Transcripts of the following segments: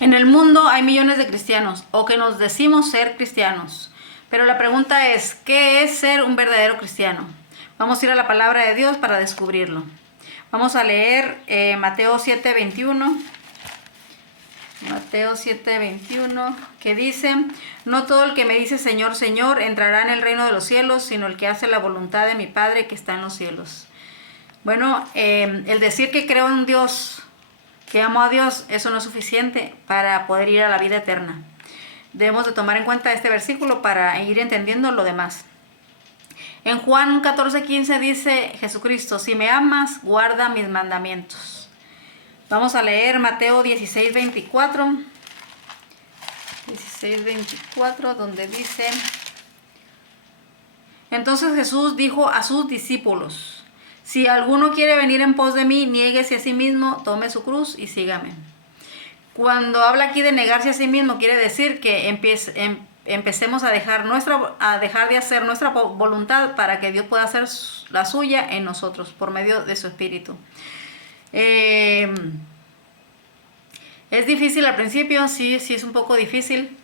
En el mundo hay millones de cristianos o que nos decimos ser cristianos. Pero la pregunta es, ¿qué es ser un verdadero cristiano? Vamos a ir a la palabra de Dios para descubrirlo. Vamos a leer Mateo 7:21. Mateo 7:21, que dice: no todo el que me dice Señor, Señor entrará en el reino de los cielos, sino el que hace la voluntad de mi Padre que está en los cielos. Bueno, el decir que creo en un Dios, que amo a Dios, eso no es suficiente para poder ir a la vida eterna. Debemos de tomar en cuenta este versículo para ir entendiendo lo demás. En Juan 14:15 dice Jesucristo: si me amas, guarda mis mandamientos. Vamos a leer Mateo 16:24. 16:24, donde dice: entonces Jesús dijo a sus discípulos: si alguno quiere venir en pos de mí, niéguese a sí mismo, tome su cruz y sígame. Cuando habla aquí de negarse a sí mismo, quiere decir que empecemos a dejar de hacer nuestra voluntad para que Dios pueda hacer la suya en nosotros por medio de su Espíritu. Es difícil al principio, sí es un poco difícil,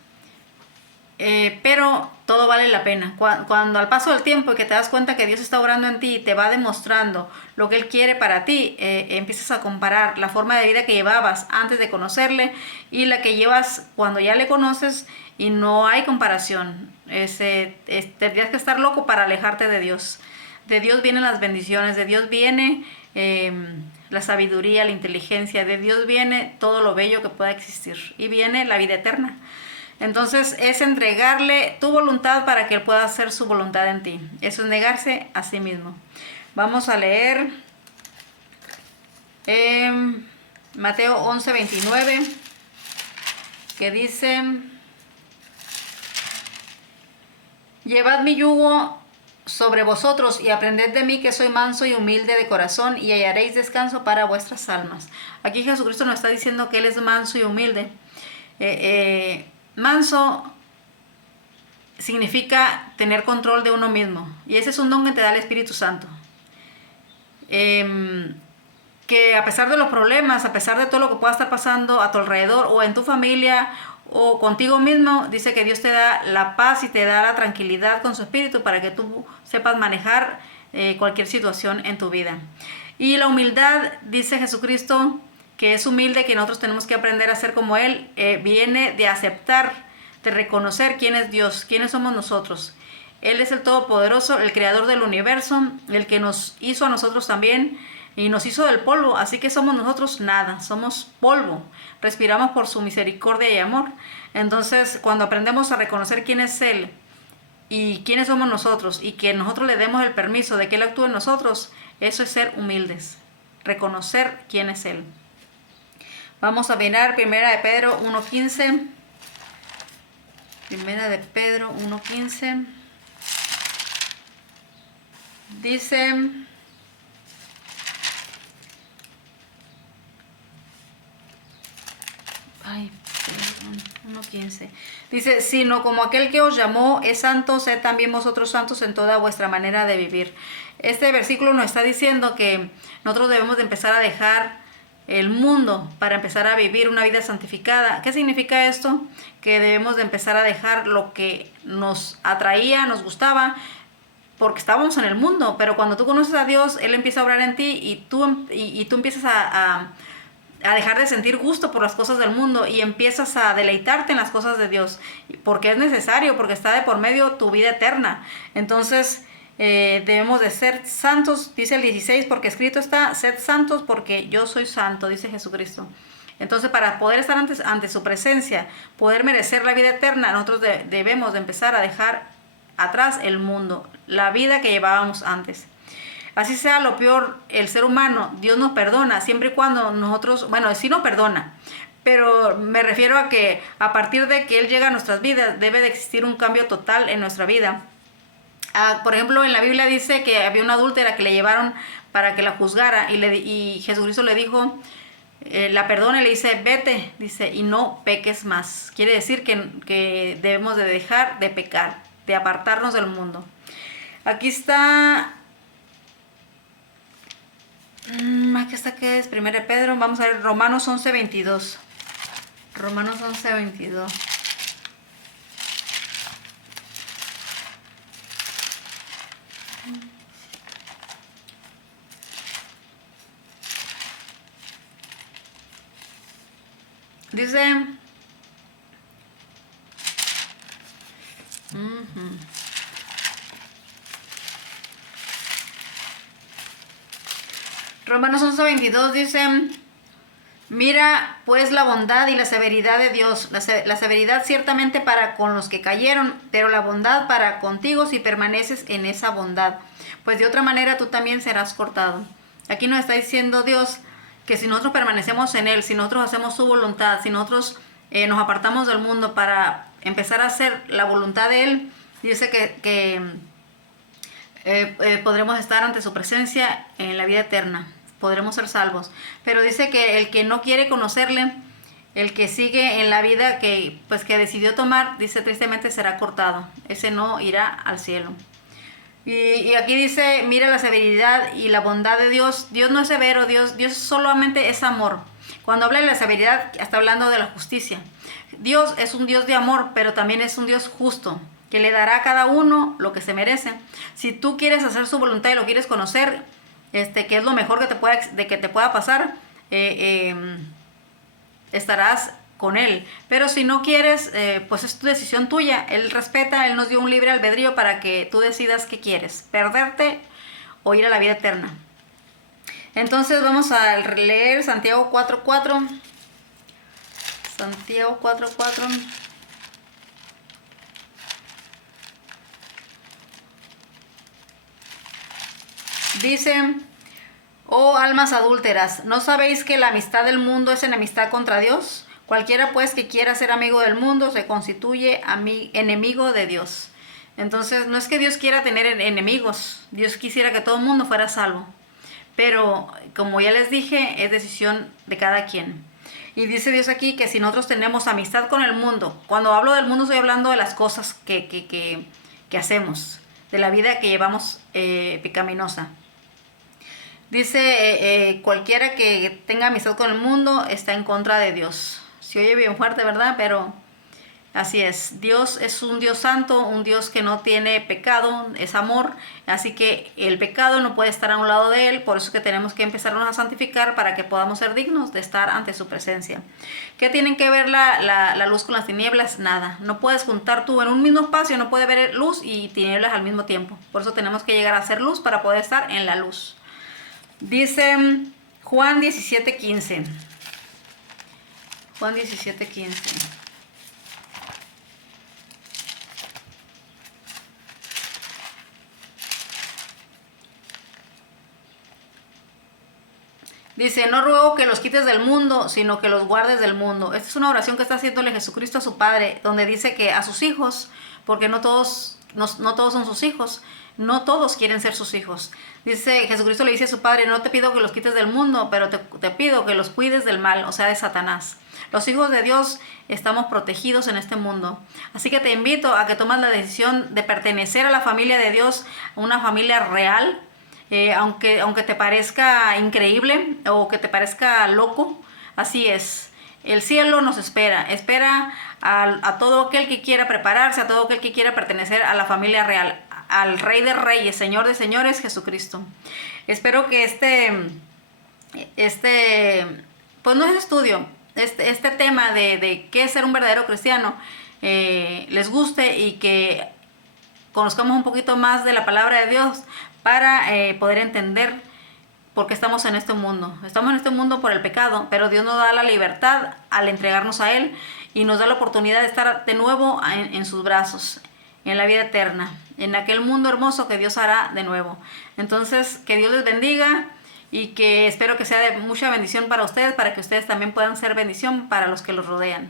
pero todo vale la pena. Cuando al paso del tiempo y que te das cuenta que Dios está obrando en ti y te va demostrando lo que Él quiere para ti, empiezas a comparar la forma de vida que llevabas antes de conocerle y la que llevas cuando ya le conoces, y no hay comparación. Tendrías que estar loco para alejarte de Dios. De Dios vienen las bendiciones, de Dios viene la sabiduría, la inteligencia, de Dios viene todo lo bello que pueda existir y viene la vida eterna. Entonces es entregarle tu voluntad para que Él pueda hacer su voluntad en ti. Eso es negarse a sí mismo. Vamos a leer Mateo 11:29, que dice: llevad mi yugo sobre vosotros y aprended de mí, que soy manso y humilde de corazón, y hallaréis descanso para vuestras almas. Aquí Jesucristo nos está diciendo que Él es manso y humilde. Manso significa tener control de uno mismo, y ese es un don que te da el Espíritu Santo. Que a pesar de los problemas, a pesar de todo lo que pueda estar pasando a tu alrededor o en tu familia o contigo mismo, dice que Dios te da la paz y te da la tranquilidad con su Espíritu para que tú sepas manejar cualquier situación en tu vida. Y la humildad, dice Jesucristo, que es humilde, que nosotros tenemos que aprender a ser como Él, viene de aceptar, de reconocer quién es Dios, quiénes somos nosotros. Él es el Todopoderoso, el Creador del universo, el que nos hizo a nosotros también y nos hizo del polvo, así que somos nosotros nada, somos polvo, respiramos por su misericordia y amor. Entonces, cuando aprendemos a reconocer quién es Él y quiénes somos nosotros, y que nosotros le demos el permiso de que Él actúe en nosotros, eso es ser humildes, reconocer quién es Él. Vamos a mirar Primera de Pedro 1:15. Primera de Pedro 1:15. Dice: ay, perdón, 1:15. Dice: sino como aquel que os llamó es santo, sed también vosotros santos en toda vuestra manera de vivir. Este versículo nos está diciendo que nosotros debemos de empezar a dejar el mundo para empezar a vivir una vida santificada. ¿Qué significa esto? Que debemos de empezar a dejar lo que nos atraía, nos gustaba, porque estábamos en el mundo, pero cuando tú conoces a Dios, Él empieza a obrar en ti y tú empiezas a dejar de sentir gusto por las cosas del mundo y empiezas a deleitarte en las cosas de Dios, porque es necesario, porque está de por medio tu vida eterna. Entonces debemos de ser santos, dice el 16, porque escrito está: sed santos porque yo soy santo, dice Jesucristo. Entonces, para poder estar ante su presencia, poder merecer la vida eterna, nosotros debemos de empezar a dejar atrás el mundo, la vida que llevábamos antes. Así sea lo peor el ser humano, Dios nos perdona, siempre y cuando nosotros, bueno, sí nos perdona, pero me refiero a que a partir de que Él llega a nuestras vidas, debe de existir un cambio total en nuestra vida. Por ejemplo, en la Biblia dice que había una adúltera que le llevaron para que la juzgara, y Jesucristo le dijo, la perdona y le dice: vete, dice, y no peques más. Quiere decir que debemos de dejar de pecar, de apartarnos del mundo. Aquí está ¿qué es? 1 Pedro, vamos a ver Romanos 11:22. Romanos 11:22. Dice, Romanos 11:22 dice, mira pues la bondad y la severidad de Dios, la severidad ciertamente para con los que cayeron, pero la bondad para contigo si permaneces en esa bondad, pues de otra manera tú también serás cortado. Aquí nos está diciendo Dios que si nosotros permanecemos en Él, si nosotros hacemos su voluntad, si nosotros nos apartamos del mundo para empezar a hacer la voluntad de Él, dice que podremos estar ante su presencia en la vida eterna, podremos ser salvos. Pero dice que el que no quiere conocerle, el que sigue en la vida que decidió tomar, dice tristemente será cortado, ese no irá al cielo. Y aquí dice, mira la severidad y la bondad de Dios. Dios no es severo, Dios solamente es amor. Cuando habla de la severidad, está hablando de la justicia. Dios es un Dios de amor, pero también es un Dios justo, que le dará a cada uno lo que se merece. Si tú quieres hacer su voluntad y lo quieres conocer, que es lo mejor que te pueda pasar, estarás con Él. Pero si no quieres, pues es tu decisión tuya. Él respeta, Él nos dio un libre albedrío para que tú decidas qué quieres, perderte o ir a la vida eterna. Entonces vamos a leer Santiago 4:4. Santiago 4:4. Dice, oh almas adúlteras, ¿no sabéis que la amistad del mundo es enemistad contra Dios? Cualquiera pues que quiera ser amigo del mundo se constituye enemigo de Dios. Entonces no es que Dios quiera tener enemigos, Dios quisiera que todo el mundo fuera salvo. Pero como ya les dije, es decisión de cada quien. Y dice Dios aquí que si nosotros tenemos amistad con el mundo, cuando hablo del mundo estoy hablando de las cosas que hacemos, de la vida que llevamos pecaminosa. Dice, cualquiera que tenga amistad con el mundo está en contra de Dios. Se oye bien fuerte, ¿verdad? Pero así es. Dios es un Dios santo, un Dios que no tiene pecado, es amor. Así que el pecado no puede estar a un lado de Él. Por eso que tenemos que empezarnos a santificar para que podamos ser dignos de estar ante su presencia. ¿Qué tienen que ver la luz con las tinieblas? Nada. No puedes juntar tú en un mismo espacio, no puede ver luz y tinieblas al mismo tiempo. Por eso tenemos que llegar a ser luz para poder estar en la luz. Dice Juan 17:15. Juan 17:15. Dice, no ruego que los quites del mundo, sino que los guardes del mundo. Esta es una oración que está haciéndole Jesucristo a su Padre, donde dice que a sus hijos, porque no todos son sus hijos, no todos quieren ser sus hijos. Dice, Jesucristo le dice a su Padre, no te pido que los quites del mundo, pero te pido que los cuides del mal, o sea, de Satanás. Los hijos de Dios estamos protegidos en este mundo. Así que te invito a que tomes la decisión de pertenecer a la familia de Dios, a una familia real, aunque te parezca increíble o que te parezca loco, así es. El cielo nos espera a todo aquel que quiera prepararse, a todo aquel que quiera pertenecer a la familia real, al Rey de Reyes, Señor de Señores, Jesucristo. Espero que pues no es estudio, este tema de qué es ser un verdadero cristiano, les guste y que conozcamos un poquito más de la palabra de Dios para poder entender por qué estamos en este mundo. Estamos en este mundo por el pecado, pero Dios nos da la libertad al entregarnos a Él y nos da la oportunidad de estar de nuevo en sus brazos, en la vida eterna, en aquel mundo hermoso que Dios hará de nuevo. Entonces, que Dios les bendiga y que espero que sea de mucha bendición para ustedes, para que ustedes también puedan ser bendición para los que los rodean.